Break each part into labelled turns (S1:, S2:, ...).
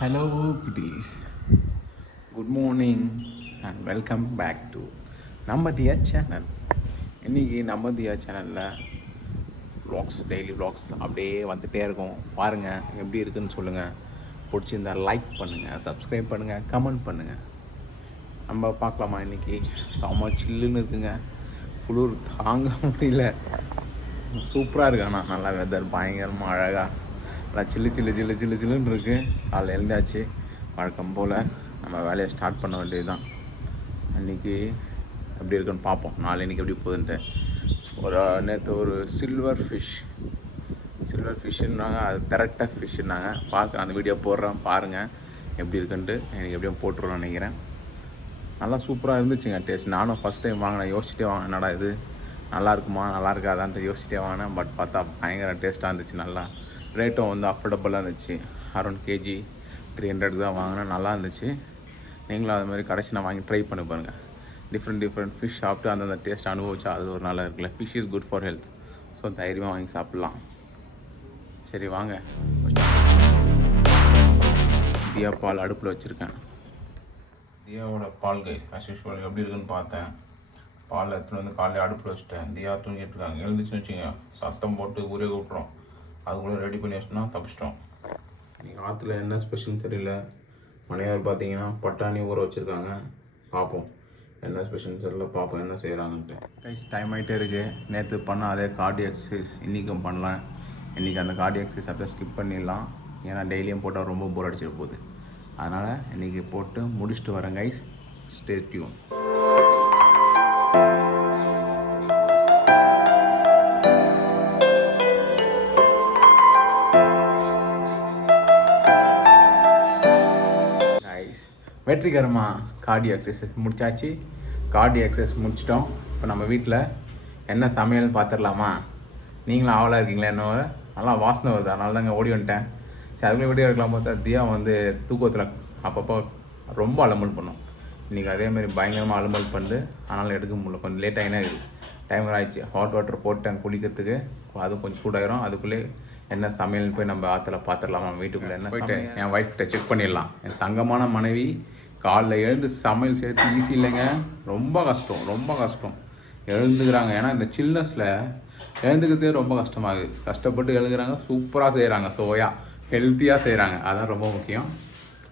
S1: Hello குட்டீஸ் good morning and welcome back to நம்ம Diya channel இன்றைக்கி நம்ம தியா சேனலில் வ்ளாக்ஸ் டெய்லி வ்ளாக்ஸ் அப்படியே வந்துகிட்டே இருக்கும். பாருங்கள் எப்படி இருக்குதுன்னு சொல்லுங்கள் பிடிச்சிருந்தா லைக் பண்ணுங்கள் சப்ஸ்கிரைப் பண்ணுங்கள் கமெண்ட் பண்ணுங்கள் நம்ம பார்க்கலாமா இன்றைக்கி செம்ம சில்லுன்னு இருக்குங்க. குளிர் தாங்க முடியல. சூப்பராக இருக்கு. ஆனால் நல்லா வெதர் பயங்கரமாக அழகாக நல்லா சில்லு சில்லு சில்லு சில்லு சில்லுன்னு இருக்குது காலைல எழுந்தாச்சு. வழக்கம் போல் நம்ம வேலையை ஸ்டார்ட் பண்ண வேண்டியது தான் அன்றைக்கி எப்படி இருக்குன்னு பார்ப்போம். நாளை இன்றைக்கி எப்படி போகுதுன்ட்டு. ஒரு நேற்று ஒரு சில்வர் ஃபிஷ் சில்வர் ஃபிஷ்ஷுன்னாங்க அது கரெக்டாக ஃபிஷ்ஷுன்னாங்க பார்க்குறேன் அந்த வீடியோ போடுறேன் பாருங்கள் எப்படி இருக்குன்ட்டு எனக்கு எப்படியும் போட்டுருவேன் நினைக்கிறேன். நல்லா சூப்பராக இருந்துச்சுங்க டேஸ்ட் நானும் ஃபஸ்ட் டைம் வாங்கினேன். யோசிச்சிட்டே வாங்கினேன் என்னடா இது? நல்லா இருக்குமா? நல்லா இருக்காதான்ட்டு யோசிச்சிட்டே வாங்கினேன். பட் பார்த்தா பயங்கர டேஸ்ட்டாக இருந்துச்சு நல்லா. ரேட்டும் வந்து அஃபோர்டபுளாக இருந்துச்சு. அரௌண்ட் கேஜி த்ரீ ஹண்ட்ரடுக்கு தான் வாங்கினேன். நல்லா இருந்துச்சு. நீங்களும் அது மாதிரி கடைசி நான் வாங்கி ட்ரை பண்ணி பாருங்கள் டிஃப்ரெண்ட் டிஃப்ரெண்ட் ஃபிஷ் சாப்பிட்டு அந்தந்த டேஸ்ட் அனுபவிச்சா அது ஒரு நல்லா இருக்குல்ல. Fish is good for health so தைரியமாக வாங்கி சாப்பிட்லாம். சரி வாங்க. தியா பால் அடுப்பில் வச்சுருக்கேன். தியாவோட பால் கைஸ் ஆஸ் எப்படி இருக்குன்னு பார்த்தேன். பால் எடுத்துன்னு வந்து காலையில் அடுப்பில் வச்சுட்டேன். தியா தூங்கிட்டு இருக்காங்க. எழுந்துச்சுன்னு வச்சுங்க சத்தம் போட்டு ஊரே கூப்பிட்றோம். அதுக்குள்ளே ரெடி பண்ணி வச்சுட்டோம்னா தப்பிச்சிட்டோம். நீங்கள் ஆற்றுல என்ன ஸ்பெஷல்னு தெரியல. மனைவர் பார்த்தீங்கன்னா பட்டாணி ஊற வச்சுருக்காங்க. பார்ப்போம். என்ன ஸ்பெஷல்னு தெரியல பார்ப்போம் என்ன செய்கிறாங்கன்ட்டு கைஸ் டைம் ஆகிட்டே இருக்குது நேற்று பண்ண அதே கார்டி எக்ஸசைஸ் இன்றைக்கும் பண்ணலாம். இன்றைக்கி அந்த கார்டி எக்ஸசைஸ் அப்படியே ஸ்கிப் பண்ணிடலாம். ஏன்னா டெய்லியும் போட்டால் ரொம்ப போர் அடிச்சிட போகுது. அதனால் இன்றைக்கி போட்டு முடிச்சுட்டு வரேன் கைஸ் ஸ்டே டியூன் வெற்றிகரமாக கார்டியோ எக்ஸசைஸ் முடிச்சாச்சு. கார்டியோ எக்ஸசைஸ் முடிச்சிட்டோம். இப்போ நம்ம வீட்டில் என்ன சமையல்னு பார்த்துடலாமா நீங்களும் ஆவலாக இருக்கீங்களா என்ன நல்லா வாசனை வருது. அதனால தாங்க ஓடி வந்துட்டேன். சரி அதுக்குள்ளே வீடியோ எடுக்கலாம் பார்த்தா தியா வந்து தூக்கத்தில் அப்பப்போ ரொம்ப அலமல் பண்ணும். இன்றைக்கி அதேமாதிரி பயங்கரமாக அலமல் பண்ணுது. அதனால் எடுக்க முடியல. கொஞ்சம் லேட் ஆகினா இருக்குது. டைம் ஆயிடுச்சு. ஹாட் வாட்டர் போட்டேன் குளிக்கிறதுக்கு. அது கொஞ்சம் சூடாயிரும். அதுக்குள்ளே என்ன சமையல்னு போய் நம்ம ஆற்றுல பார்த்துடலாமா வீட்டுக்குள்ளே என்ன போயிட்டு என் ஒய்ஃப்கிட்ட செக் பண்ணிடலாம். என் தங்கமான மனைவி காலைல எழுந்து சமையல் சேர்த்து ஈஸி இல்லைங்க. ரொம்ப கஷ்டம் ரொம்ப கஷ்டம். எழுந்துக்கிறாங்க. ஏன்னா இந்த சில்னஸில் எழுந்துக்கிறதே ரொம்ப கஷ்டமாகுது. கஷ்டப்பட்டு எழுதுகிறாங்க சூப்பராக செய்கிறாங்க சோயா ஹெல்த்தியாக செய்கிறாங்க அதான் ரொம்ப முக்கியம்.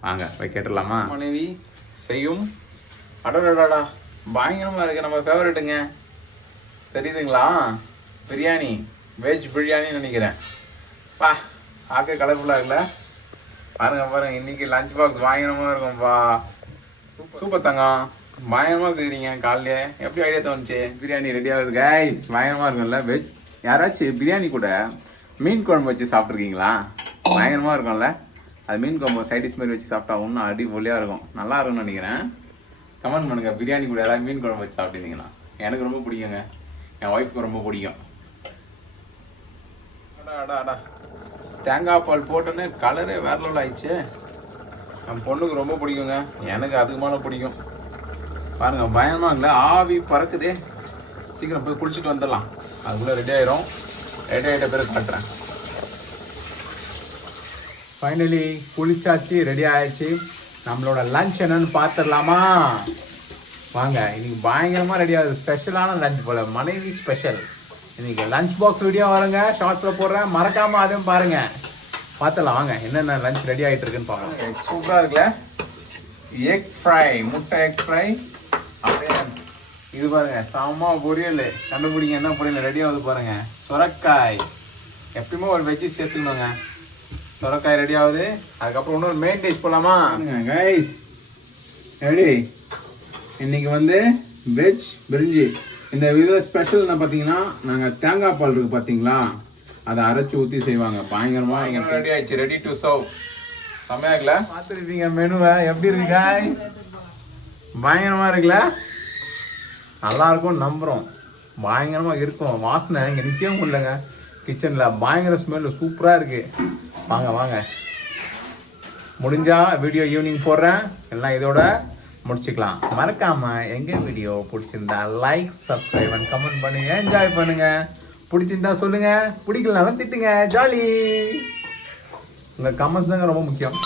S1: வாங்க போய் கேட்டுடலாமா? மனைவி செய்யும். அடடாடா பயங்கரமாக இருக்கு. நம்ம ஃபேவரட்டுங்க தெரியுதுங்களா? பிரியாணி வெஜ் பிரியாணின்னு நினைக்கிறேன். பா பார்க்க கலர்ஃபுல்லாக இருக்குல்ல? பாருங்க பாருங்க இன்னைக்கு லஞ்ச் பாக்ஸ் பயங்கரமாக இருக்கும்பா. சூப்பர் தங்கம் பயங்கரமாக செய்கிறீங்க காலையிலே. எப்படி ஐடியா தோணுச்சு? பிரியாணி ரெடி ஆகுது காய் பயங்கரமாக இருக்கும்ல. வெஜ் யாராச்சும் பிரியாணி கூட மீன் குழம்பு வச்சு சாப்பிட்ருக்கீங்களா பயங்கரமாக இருக்கும்ல. அது மீன் குழம்பு சைடிஷ் மாதிரி வச்சு சாப்பிட்டா இன்னும் அடிபொலியாக இருக்கும். நல்லா இருக்கும்னு நினைக்கிறேன். கமெண்ட் பண்ணுங்க பிரியாணி கூட யாராவது மீன் குழம்பு வச்சு சாப்பிட்டீங்கன்னா எனக்கு ரொம்ப பிடிக்குங்க. என் ஒய்ஃப்க்கு ரொம்ப பிடிக்கும். அடா அடா அடா. தேங்காய் பால் போட்டோன்னே கலரே வேற லெவல் ஆயிடுச்சு. என் பொண்ணுக்கு ரொம்ப பிடிக்குங்க. எனக்கு அதுக்கு மேலே பிடிக்கும். பாருங்க பயமாக இல்லை. ஆவி பறக்குதே. சீக்கிரம் போய் குளிச்சுட்டு வந்துடலாம். அதுக்குள்ளே ரெடி ஆயிரும். ரெடி ஆகிட்ட பேர் காட்டுறேன். ஃபைனலி குளிச்சாச்சு ரெடி ஆயிடுச்சு நம்மளோட லஞ்ச் என்னன்னு பார்த்துடலாமா வாங்க இன்னைக்கு பயங்கரமாக ரெடி ஆகுது. ஸ்பெஷலான லஞ்ச் போல. மனைவி ஸ்பெஷல் இன்னைக்கு லஞ்ச் பாக்ஸ் வீடியோ வருங்க. ஷார்ட்ஸில் போடுறேன். மறக்காம அதையும் பாருங்க. பார்த்துடலாம். வாங்க என்னென்ன லஞ்ச் ரெடி ஆகிட்டு இருக்குன்னு பார்க்கலாம் சூப்பராக இருக்குல்ல? எக் ஃப்ரை முட்டை எக் ஃப்ரை அப்படியே இது பாருங்க செம்ம பொரியல். கண்டுபிடிங்க என்ன பொரியல்? ரெடி ஆகுது பாருங்க. சுரக்காய். எப்பயுமே ஒரு வெஜ்ஜு சேர்த்துக்கணுங்க. சுரக்காய் ரெடி ஆகுது. அதுக்கப்புறம் இன்னொரு மெயின் டிஷ் போலாமா கைஸ் ரெடி இன்னைக்கு வந்து வெஜ் பிரிஞ்சி இந்த வித ஸ்பெஷல் என்ன பார்த்தீங்கன்னா நாங்கள் தேங்காய் பால் இருக்கு பார்த்தீங்களா அதை அரைச்சி ஊற்றி செய்வாங்க. பயங்கரமா இங்கே ரெடி ஆயிடுச்சு. ரெடி டு சர்வ் செம்மையா இருக்குல்ல? பார்த்துருப்பீங்க மெனுவை. எப்படி இருக்கு காய் பயங்கரமா இருக்குல்ல? நல்லா இருக்கும் நம்புகிறோம் பயங்கரமாக இருக்கும். வாசனை இங்கே நிற்கவும் முடியலங்க கிச்சனில் பயங்கர ஸ்மெல்லு சூப்பராக இருக்குது வாங்க வாங்க. முடிஞ்சா வீடியோ ஈவினிங் போடுறேன். எல்லாம் இதோட முடிச்சுக்கலாம். மறக்காம எங்க வீடியோ பிடிச்சிருந்தா லைக் சப்ஸ்கிரைப் அண்ட் கமெண்ட் பண்ணுங்க. என்ஜாய் பண்ணுங்க. பிடிச்சிருந்தா சொல்லுங்க. பிடிக்கலனாலும் திட்டுங்க. ஜாலி உங்க கமெண்ட்ஸ் தாங்க ரொம்ப முக்கியம்.